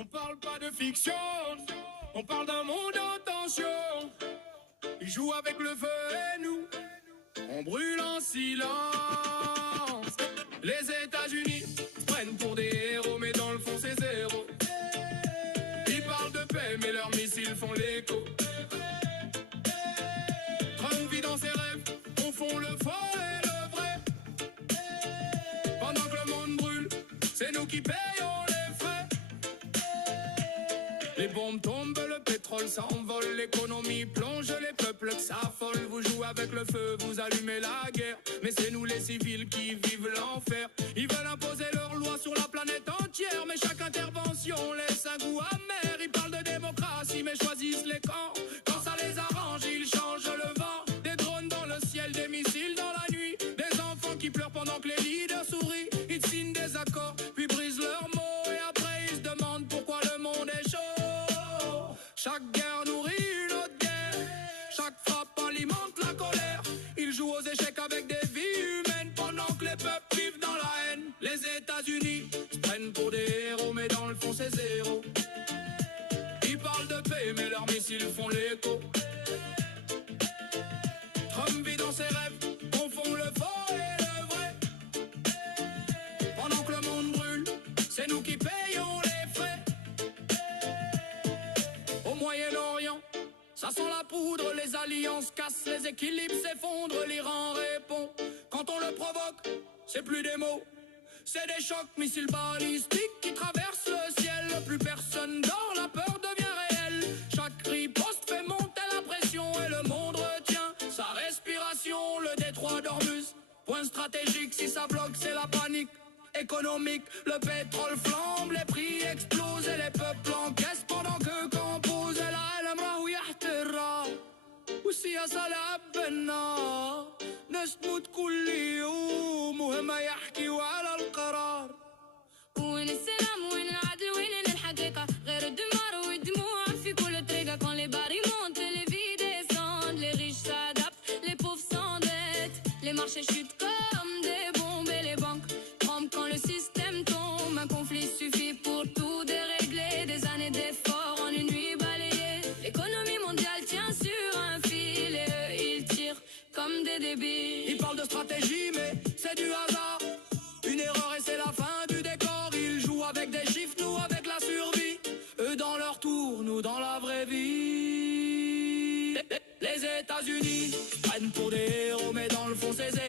On parle pas de fiction, on parle d'un monde en tension. Ils jouent avec le feu et nous, on brûle en silence. Les États-Unis prennent pour des héros, mais dans le fond c'est zéro. Ils parlent de paix, mais leurs missiles font l'écho. Trump vit dans ses rêves, confond le faux et le vrai. Pendant que le monde brûle, c'est nous qui payons les frais. Les bombes tombent, le pétrole s'envole, l'économie plonge, les peuples s'affolent. Vous jouez avec le feu, vous allumez la guerre, mais c'est nous les civils qui vivent l'enfer. Ils veulent imposer leurs lois sur la planète entière, mais chaque intervention laisse un goût amer. Ils parlent de démocratie, mais choisissent les camps. Quand ça les arrange, ils changent le vent. Des drones dans le ciel, des missiles dans la nuit, des enfants qui pleurent pendant que les leaders sourient. Ils signent des accords, puis brisent leurs mots, et après ils se demandent pourquoi le monde est chaud. Chaque guerre nourrit une autre guerre, chaque frappe alimente la colère. Ils jouent aux échecs avec des vies humaines pendant que les peuples vivent dans la haine. Les États-Unis se prennent pour des héros, mais dans le fond c'est zéro. Ils parlent de paix, mais leurs missiles font l'écho. Trump vit dans ses rêves, confond le faux et le vrai. Pendant que le monde brûle, c'est nous qui payons les frais. Au Moyen-Orient, ça sent la poudre, les alliances cassent, les équilibres s'effondrent, l'Iran répond. Quand on le provoque, c'est plus des mots, c'est des chocs, missiles balistiques qui traversent le ciel. Plus personne dort, la peur devient réelle. Chaque riposte fait monter la pression et le monde retient sa respiration. Le détroit d'Ormuz, point stratégique, si ça bloque c'est la panique économique. Le pétrole flambe, les prix explosent et les peuples encaissent pendant que compose العالم راهو يحترق والسياسة لعب بالنار. ناس تموت كل يوم وهما يحكيوا على القرار. وين السلام وين العدل وين الحقيقة غير الدمار والدموع في كل طريقة. Quand les barils montent les vies descendent, les riches s'adaptent, les pauvres s'endettent. Les marchés chutent comme des bombes et les banques tremblent quand le système tombe. Un conflit suffit pour tout dérégler, des années d'efforts en une nuit balayée. L'économie mondiale tient sur un fil et eux ils tirent comme des débiles. Ils parlent de stratégie, mais c'est du hasard. Une erreur et c'est la fin du décor. Ils jouent avec des chiffres, nous avec la survie. Eux dans leur tour, nous dans la vraie vie. Les États-Unis